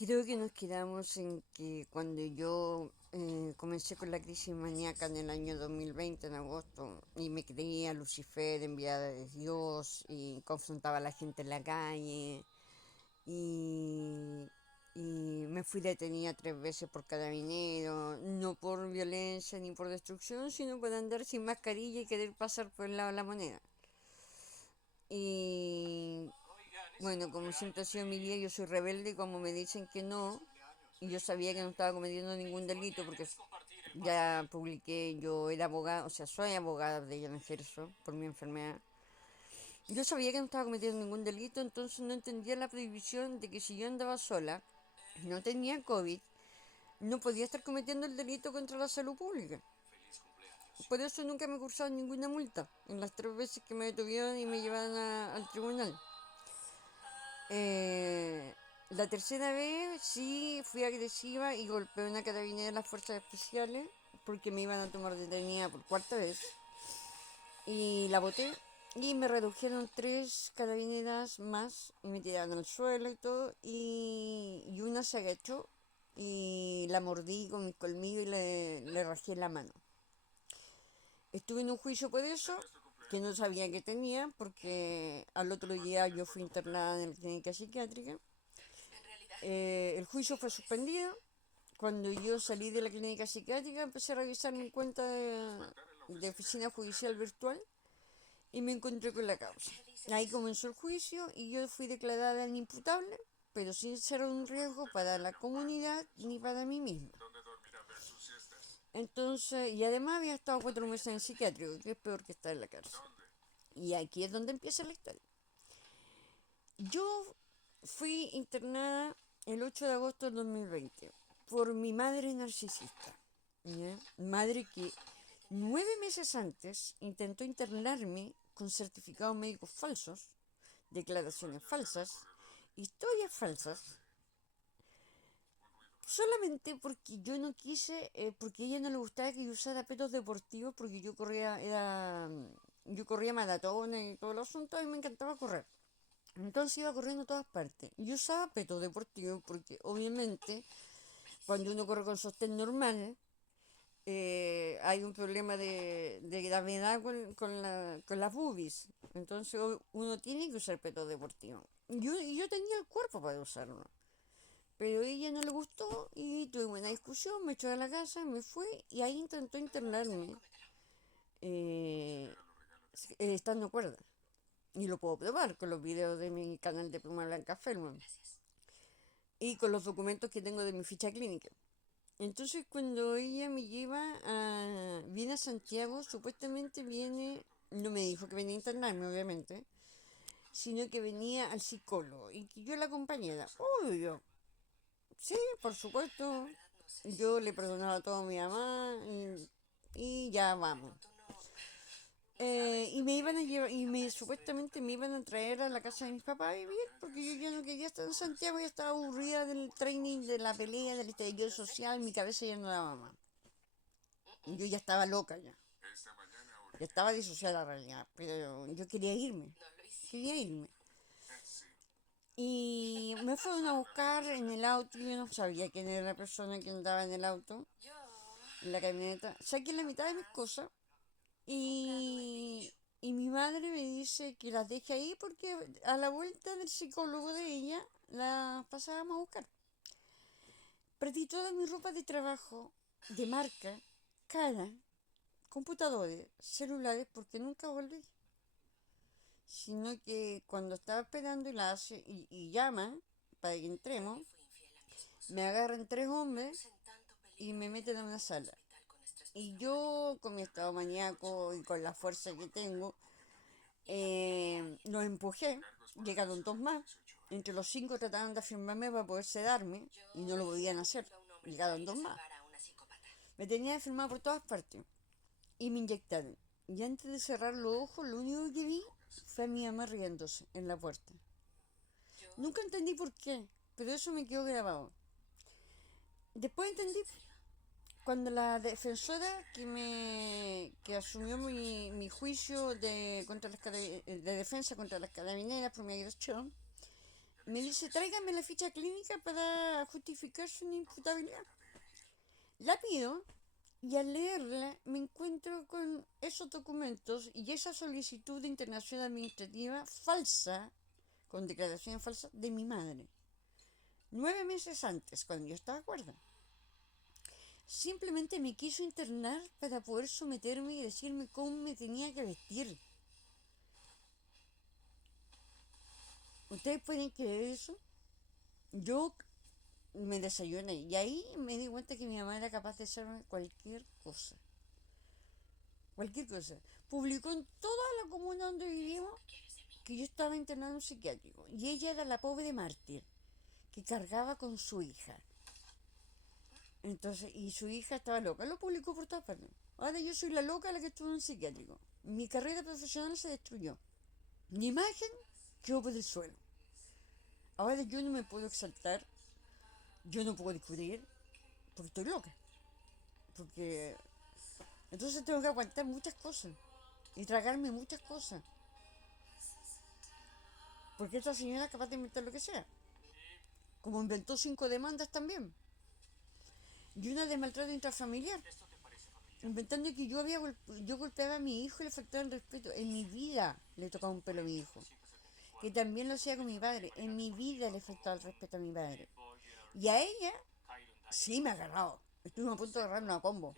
Creo que nos quedamos en que cuando yo comencé con la crisis maníaca en el año 2020, en agosto, y me creía Lucifer, enviada de Dios, y confrontaba a la gente en la calle, y, y me fui detenida 3 veces por carabinero, no por violencia ni por destrucción, sino por andar sin mascarilla y querer pasar por el lado de la moneda. Y bueno, como siempre ha sido mi vida, yo soy rebelde, y como me dicen que no, y yo sabía que no estaba cometiendo ningún delito porque ya publiqué, yo era abogada, o sea, soy abogada de ella, no ejerzo por mi enfermedad. Yo sabía que no estaba cometiendo ningún delito, entonces no entendía la prohibición de que si yo andaba sola, no tenía COVID, no podía estar cometiendo el delito contra la salud pública. Por eso nunca me cursaron ninguna multa en las 3 veces que me detuvieron y me llevaron al tribunal. Eh, la tercera vez sí fui agresiva y golpeé a una carabinera de las fuerzas especiales porque me iban a tomar detenida por 4 vez y la boté y me redujeron 3 carabineras más y me tiraron al suelo y todo y una se agachó y la mordí con mis colmillos y le rajé la mano. Estuve en un juicio por eso que no sabía que tenía porque al otro día yo fui internada en la clínica psiquiátrica. El juicio fue suspendido. Cuando yo salí de la clínica psiquiátrica empecé a revisar mi cuenta de oficina judicial virtual y me encontré con la causa. Ahí comenzó el juicio y yo fui declarada inimputable, pero sin ser un riesgo para la comunidad ni para mí misma. Entonces, y además había estado 4 meses en psiquiátrico, que es peor que estar en la cárcel. Y aquí es donde empieza la historia. Yo fui internada el 8 de agosto del 2020 por mi madre narcisista. ¿Ya? Madre que 9 meses antes intentó internarme con certificados médicos falsos, declaraciones falsas, historias falsas, solamente porque yo no quise, porque a ella no le gustaba que yo usara petos deportivos, porque yo corría maratones y todo el asunto, y me encantaba correr. Entonces iba corriendo a todas partes. Yo usaba peto deportivo porque obviamente cuando uno corre con sostén normal hay un problema de gravedad con las boobies. Entonces uno tiene que usar peto deportivo. Y yo tenía el cuerpo para usarlo. Pero a ella no le gustó y tuvimos una discusión, me echó de la casa, me fue y ahí intentó internarme eh, estando cuerda. Y lo puedo probar con los videos de mi canal de Pluma Blanca Felman y con los documentos que tengo de mi ficha clínica. Entonces cuando ella me lleva viene a Santiago, supuestamente viene, no me dijo que venía a internarme, obviamente, sino que venía al psicólogo y que yo la acompañara. Obvio, sí, por supuesto. Yo le perdonaba todo a mi mamá y ya vamos. Y me iban a llevar, supuestamente me iban a traer a la casa de mis papás a vivir, porque yo ya no quería estar en Santiago, ya estaba aburrida del training, de la pelea, del estallido social, mi cabeza ya no daba más. Yo ya estaba loca ya. Ya estaba disociada la realidad, pero yo quería irme. Y me fueron a buscar en el auto, yo no sabía quién era la persona que andaba en el auto, en la camioneta. Saqué la mitad de mis cosas y mi madre me dice que las deje ahí porque a la vuelta del psicólogo de ella las pasábamos a buscar. Perdí toda mi ropa de trabajo, de marca, cara, computadores, celulares, porque nunca volví. Sino que cuando estaba esperando y la hace y llama para que entremos, me agarran 3 hombres y me meten a una sala. Y yo, con mi estado maníaco y con la fuerza que tengo, los empujé, llegaron 2 más. Entre los 5 trataban de afirmarme para poder sedarme y no lo podían hacer. Llegaron 2 más. Me tenían firmado por todas partes y me inyectaron. Y antes de cerrar los ojos, lo único que vi fue a mi mamá riéndose en la puerta. Nunca entendí por qué, pero eso me quedó grabado. Después entendí cuando la defensora que asumió mi juicio de defensa contra las carabineras por mi agresión, Me dice, tráigame la ficha clínica para justificar su inimputabilidad. La pido y al leerla me encuentro con esos documentos y esa solicitud de internación administrativa falsa, con declaración falsa, de mi madre. 9 meses antes, cuando yo estaba cuerda. Simplemente me quiso internar para poder someterme y decirme cómo me tenía que vestir. ¿Ustedes pueden creer eso? Yo me desayuné y ahí me di cuenta que mi mamá era capaz de hacerme cualquier cosa. Cualquier cosa. Publicó en toda la comuna donde vivimos que yo estaba internado en un psiquiátrico. Y ella era la pobre mártir que cargaba con su hija. Entonces, y su hija estaba loca. Lo publicó por todas partes. Ahora yo soy la loca la que estuvo en un psiquiátrico. Mi carrera profesional se destruyó. Mi imagen quedó por el suelo. Ahora yo no me puedo exaltar. Yo no puedo discutir. Porque estoy loca. Porque entonces tengo que aguantar muchas cosas. Y tragarme muchas cosas. Porque esta señora es capaz de inventar lo que sea. Como inventó 5 demandas también. Y una de maltrato intrafamiliar. Inventando que yo golpeaba a mi hijo y le faltaba el respeto. En mi vida le tocaba un pelo a mi hijo. Que también lo hacía con mi padre. En mi vida le faltaba el respeto a mi padre. Y a ella, sí me ha agarrado. Estuvimos a punto de agarrarnos a combo.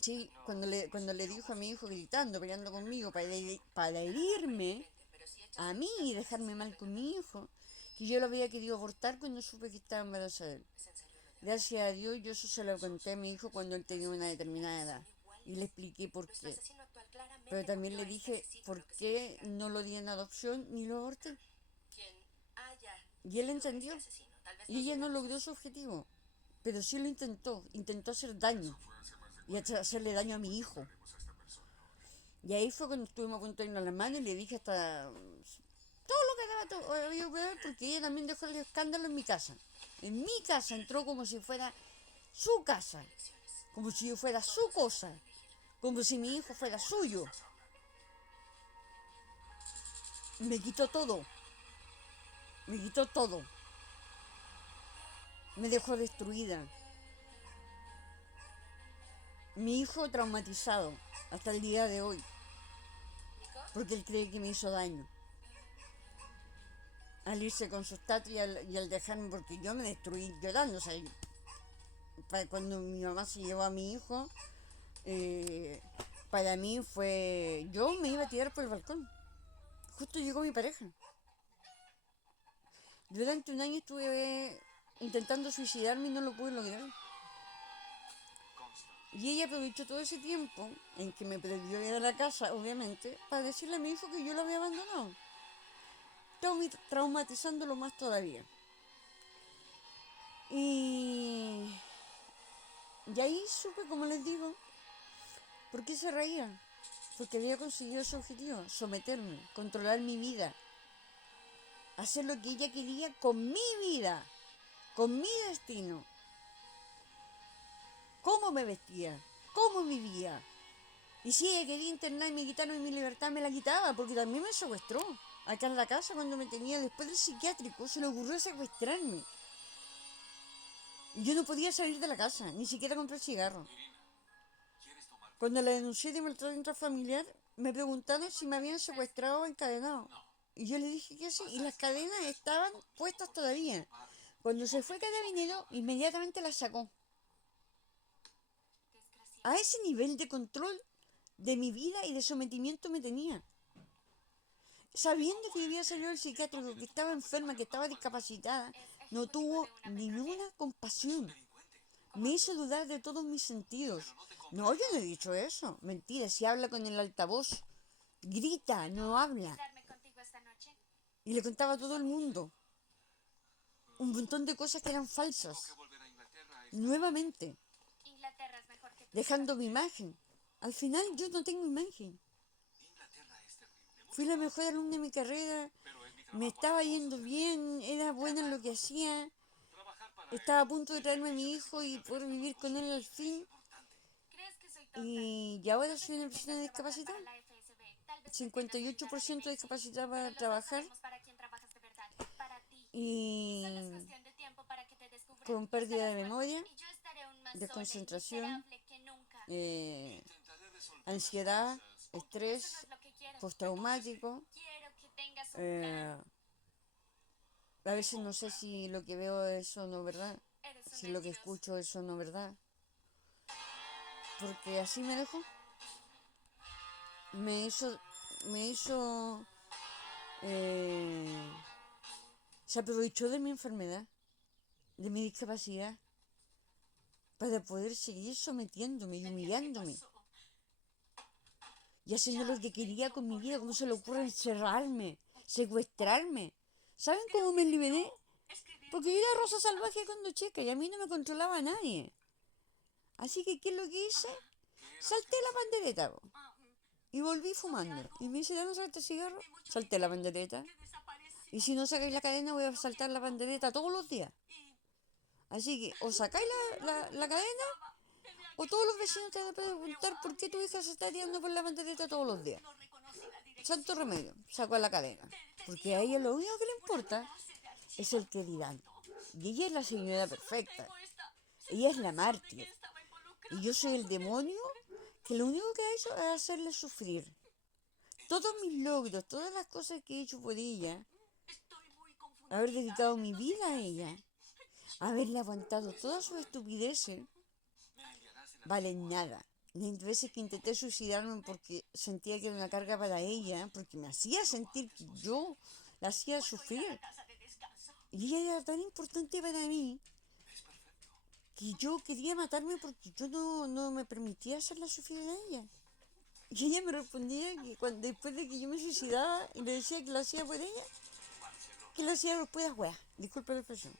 Sí, cuando le dijo a mi hijo gritando, peleando conmigo para herirme a mí y dejarme mal con mi hijo, que yo lo había querido abortar cuando supe que estaba embarazada de él. Gracias a Dios, yo eso se lo conté a mi hijo cuando él tenía una determinada edad. Y le expliqué por qué. Pero también le dije por qué no lo di en adopción ni lo aborté. Y él entendió. Y ella no logró su objetivo. Pero sí lo intentó. Intentó hacer daño. Y hacerle daño a mi hijo. Y ahí fue cuando estuvimos a punto de irnos a las manos y le dije hasta todo lo que había que ver porque ella también dejó el escándalo en mi casa. En mi casa entró como si fuera su casa. Como si yo fuera su cosa. Como si mi hijo fuera suyo. Me quitó todo. Me quitó todo. Me dejó destruida. Mi hijo traumatizado hasta el día de hoy. Porque él cree que me hizo daño. Al irse con su estatua y al dejarme, porque yo me destruí llorando. O sea, cuando mi mamá se llevó a mi hijo, para mí fue... Yo me iba a tirar por el balcón. Justo llegó mi pareja. Durante un año estuve intentando suicidarme y no lo pude lograr. Y ella aprovechó todo ese tiempo en que me prohibió ir a la casa, obviamente, para decirle a mi hijo que yo lo había abandonado. Traumatizándolo más todavía. Y ahí supe, como les digo, por qué se reía. Porque había conseguido su objetivo, someterme, controlar mi vida, hacer lo que ella quería con mi vida, con mi destino. Cómo me vestía, cómo vivía. Y si ella quería internarme y quitarme mi libertad, me la quitaba, porque también me secuestró. Acá en la casa, cuando me tenía después del psiquiátrico, se le ocurrió secuestrarme. Y yo no podía salir de la casa, ni siquiera comprar cigarros. Cuando la denuncié de maltrato intrafamiliar, me preguntaron si me habían secuestrado o encadenado. Y yo le dije que sí, y las cadenas estaban puestas todavía. Cuando se fue Carabinero, inmediatamente las sacó. A ese nivel de control de mi vida y de sometimiento me tenía. Sabiendo que yo había salido del psiquiátrico, que estaba enferma, que estaba discapacitada, no tuvo ninguna compasión. Me hizo dudar de todos mis sentidos. No, yo no he dicho eso. Mentira, si habla con el altavoz, grita, no habla. Y le contaba a todo el mundo un montón de cosas que eran falsas. Nuevamente, dejando mi imagen. Al final yo no tengo imagen. Fui la mejor alumna de mi carrera, me estaba yendo bien, era buena en lo que hacía, estaba a punto de traerme a mi hijo y poder vivir con él al fin. Y ahora soy una persona discapacitada, 58% discapacitada para trabajar. y con pérdida de memoria, desconcentración, ansiedad, estrés postraumático. A veces no sé si lo que veo es o no verdad, si lo que escucho es o no verdad, porque así me dejó. Se aprovechó de mi enfermedad, de mi discapacidad, para poder seguir sometiéndome y humillándome y haciendo lo que quería con mi vida. ¿Cómo se le ocurre encerrarme, secuestrarme? ¿Saben cómo me liberé? Porque yo era Rosa Salvaje cuando chica y a mí no me controlaba nadie. Así que, ¿qué es lo que hice? Salté la pandereta y volví fumando. Y me dice, ¿ya no salté cigarro? Salté la pandereta. Y si no sacáis la cadena, voy a saltar la pandereta todos los días. Así que, o sacáis la cadena, o todos los vecinos te van a preguntar por qué tu hija se está tirando por la pandereta todos los días. Santo remedio, sacó la cadena. Porque a ella lo único que le importa es el que dirán. Y ella es la señora perfecta. Ella es la mártir. Y yo soy el demonio que lo único que ha hecho es hacerle sufrir. Todos mis logros, todas las cosas que he hecho por ella, haber dedicado mi vida a ella, haberle aguantado todas sus estupideces, valen nada. Las veces que intenté suicidarme porque sentía que era una carga para ella, porque me hacía sentir que yo la hacía sufrir. Y ella era tan importante para mí que yo quería matarme porque yo no me permitía hacerla sufrir a ella. Y ella me respondía que después de que yo me suicidaba y le decía que lo hacía por ella, que lo hacía por puras weas. Disculpe la expresión.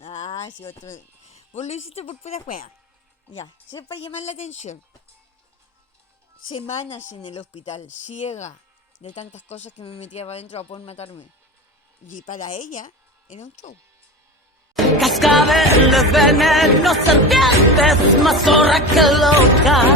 Ah, sí, otro. Vos lo hiciste por puras weas. Ya, eso es para llamar la atención. Semanas en el hospital, ciega de tantas cosas que me metía para adentro a poder matarme. Y para ella era un show. Cascabeles, veneno, serpientes, más zorra que loca.